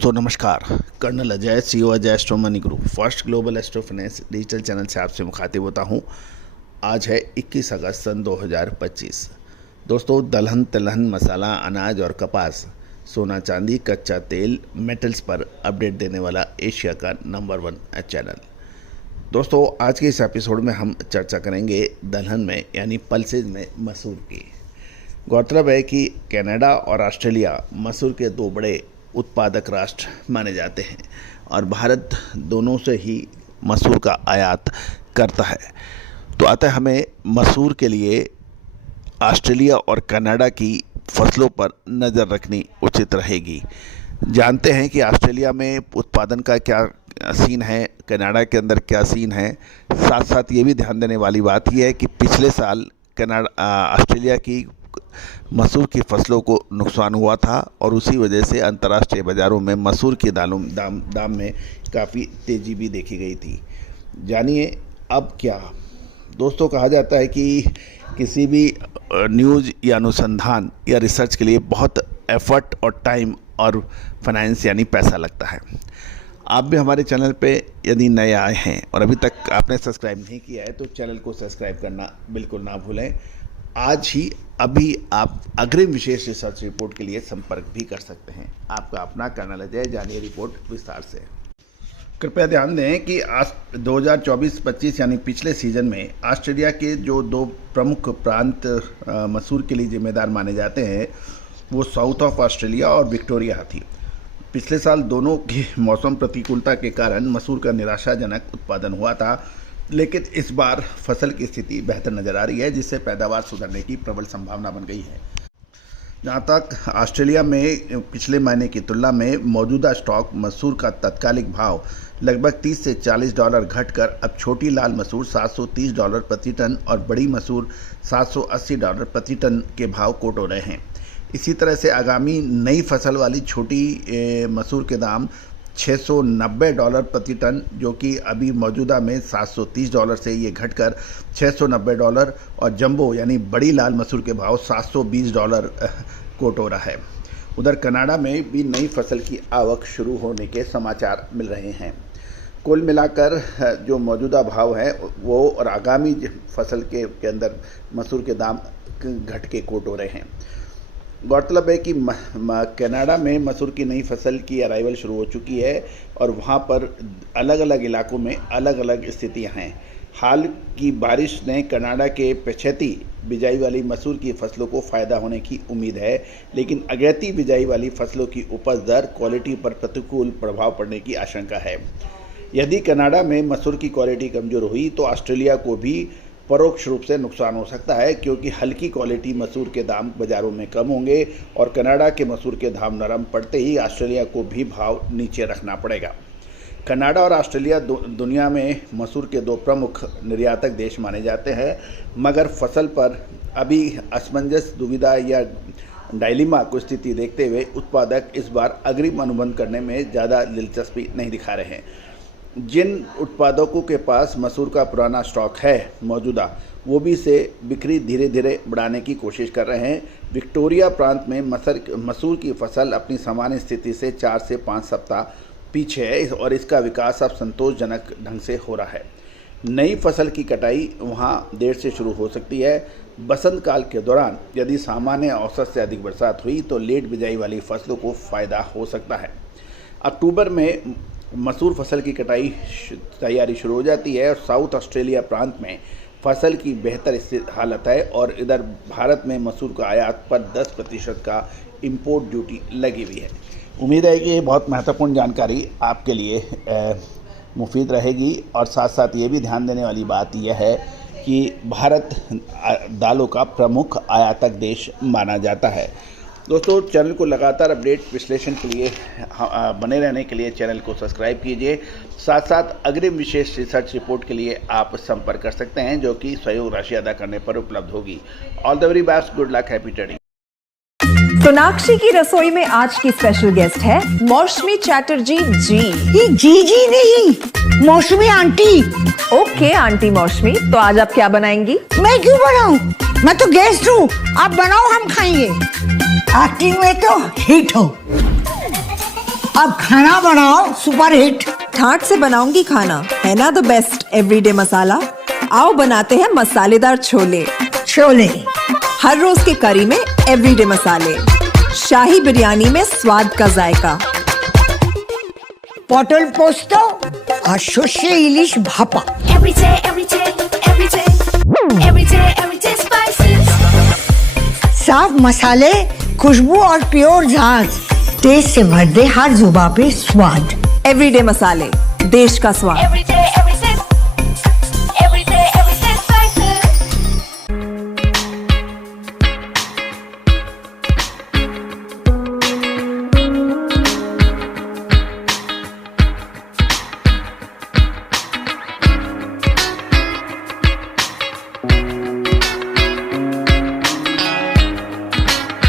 दोस्तों नमस्कार। Colonel Ajay, CEO Ajay Astro Money group, first global Astro finance digital channel से आपसे मुखातिब होता हूं। आज है 21 अगस्त सन 2025। दोस्तों, दलहन तिलहन मसाला अनाज और कपास, सोना चांदी कच्चा तेल मेटल्स पर अपडेट देने वाला एशिया का नंबर 1 चैनल। दोस्तों, आज के इस एपिसोड में हम चर्चा करेंगे दलहन में यानी पल्सेज में मसूर की। गौरतलब है कि कनाडा और ऑस्ट्रेलिया मसूर के दो बड़े उत्पादक राष्ट्र माने जाते हैं और भारत दोनों से ही मसूर का आयात करता है। तो अतः हमें मसूर के लिए ऑस्ट्रेलिया और कनाडा की फसलों पर नज़र रखनी उचित रहेगी। जानते हैं कि ऑस्ट्रेलिया में उत्पादन का क्या सीन है, कनाडा के अंदर क्या सीन है। साथ साथ ये भी ध्यान देने वाली बात यह है कि पिछले साल ऑस्ट्रेलिया की मसूर की फसलों को नुकसान हुआ था और उसी वजह से अंतर्राष्ट्रीय बाज़ारों में मसूर के दाम में काफ़ी तेज़ी भी देखी गई थी। जानिए अब क्या। दोस्तों, कहा जाता है कि किसी भी न्यूज़ या अनुसंधान या रिसर्च के लिए बहुत एफर्ट और टाइम और फाइनेंस यानी पैसा लगता है। आप भी हमारे चैनल पे यदि नए आए हैं और अभी तक आपने सब्सक्राइब नहीं किया है तो चैनल को सब्सक्राइब करना बिल्कुल ना भूलें। आज ही अभी आप अग्रिम विशेष रिसर्च रिपोर्ट के लिए संपर्क भी कर सकते हैं। आपका अपना कर्नल अजय, जानिए रिपोर्ट विस्तार से। कृपया ध्यान दें कि 2024-25 यानी पिछले सीजन में ऑस्ट्रेलिया के जो दो प्रमुख प्रांत मसूर के लिए जिम्मेदार माने जाते हैं वो साउथ ऑफ ऑस्ट्रेलिया और विक्टोरिया थी। पिछले साल दोनों की मौसम प्रतिकूलता के कारण मसूर का निराशाजनक उत्पादन हुआ था, लेकिन इस बार फसल की स्थिति बेहतर नज़र आ रही है, जिससे पैदावार सुधरने की प्रबल संभावना बन गई है। जहाँ तक ऑस्ट्रेलिया में पिछले महीने की तुलना में मौजूदा स्टॉक मसूर का तत्कालिक भाव लगभग $30 से $40 घटकर अब छोटी लाल मसूर $730 प्रति टन और बड़ी मसूर $780 प्रति टन के भाव कोट हो रहे हैं। इसी तरह से आगामी नई फसल वाली छोटी मसूर के दाम $690 प्रति टन, जो कि अभी मौजूदा में $730 से ये घटकर $690 और जंबो यानी बड़ी लाल मसूर के भाव $720 कोट हो रहा है। उधर कनाडा में भी नई फसल की आवक शुरू होने के समाचार मिल रहे हैं। कुल मिलाकर जो मौजूदा भाव है वो और आगामी फसल के अंदर मसूर के दाम घट के कोट हो रहे हैं। गौरतलब है कि कनाडा में मसूर की नई फसल की अराइवल शुरू हो चुकी है और वहाँ पर अलग अलग इलाकों में अलग अलग स्थितियाँ हैं। हाल की बारिश ने कनाडा के पछेती बिजाई वाली मसूर की फसलों को फ़ायदा होने की उम्मीद है, लेकिन अगैती बिजाई वाली फसलों की उपज दर क्वालिटी पर प्रतिकूल प्रभाव पड़ने की आशंका है। यदि कनाडा में मसूर की क्वालिटी कमज़ोर हुई तो ऑस्ट्रेलिया को भी परोक्ष रूप से नुकसान हो सकता है, क्योंकि हल्की क्वालिटी मसूर के दाम बाज़ारों में कम होंगे और कनाडा के मसूर के दाम नरम पड़ते ही ऑस्ट्रेलिया को भी भाव नीचे रखना पड़ेगा। कनाडा और ऑस्ट्रेलिया दुनिया में मसूर के दो प्रमुख निर्यातक देश माने जाते हैं, मगर फसल पर अभी असमंजस, दुविधा या डायलिमा को स्थिति देखते हुए उत्पादक इस बार अग्रिम अनुबंध करने में ज़्यादा दिलचस्पी नहीं दिखा रहे हैं। जिन उत्पादकों के पास मसूर का पुराना स्टॉक है मौजूदा, वो भी इसे बिक्री धीरे धीरे बढ़ाने की कोशिश कर रहे हैं। विक्टोरिया प्रांत में मसूर की फसल अपनी सामान्य स्थिति से 4 से 5 सप्ताह पीछे है और इसका विकास अब संतोषजनक ढंग से हो रहा है। नई फसल की कटाई वहाँ देर से शुरू हो सकती है। बसंत काल के दौरान यदि सामान्य औसत से अधिक बरसात हुई तो लेट बिजाई वाली फसलों को फ़ायदा हो सकता है। अक्टूबर में मसूर फसल की कटाई तैयारी शुरू हो जाती है और साउथ ऑस्ट्रेलिया प्रांत में फसल की बेहतर हालत है और इधर भारत में मसूर का आयात पर 10% का इंपोर्ट ड्यूटी लगी हुई है। उम्मीद है कि ये बहुत महत्वपूर्ण जानकारी आपके लिए मुफीद रहेगी और साथ साथ ये भी ध्यान देने वाली बात यह है कि भारत दालों का प्रमुख आयातक देश माना जाता है। दोस्तों, चैनल को लगातार अपडेट विश्लेषण के लिए बने रहने के लिए चैनल को सब्सक्राइब कीजिए। साथ साथ अग्रिम विशेष रिसर्च रिपोर्ट के लिए आप संपर्क कर सकते हैं, जो कि सहयोग राशि अदा करने पर उपलब्ध होगी। All the very best, good luck, happy trading. Sonakshi की रसोई में आज की स्पेशल गेस्ट है मौसमी चैटर्जी जी। ये जी नहीं, मौसमी आंटी। ओके आंटी मौसमी, तो आज आप क्या बनाएंगी? मैं क्यों बनाऊं? मैं तो गेस्ट हूँ, आप बनाओ, हम खाएंगे। एक्टिंग में तो हिट हो। अब खाना बनाओ सुपर हिट। ठाट से बनाऊंगी खाना, है ना द बेस्ट एवरीडे मसाला। आओ बनाते हैं मसालेदार छोले। छोले, हर रोज के करी में एवरीडे मसाले, शाही बिरयानी में स्वाद का जायका। পটল পোস্ত আর সর্ষে ইলিশ ভাপা। Every day, every day, every day, every day, every day spices. साफ मसाले, खुशबू और प्योर झांझ, टेस्ट से भर दे हर जुबान पे स्वाद। एवरीडे मसाले, देश का स्वाद। Every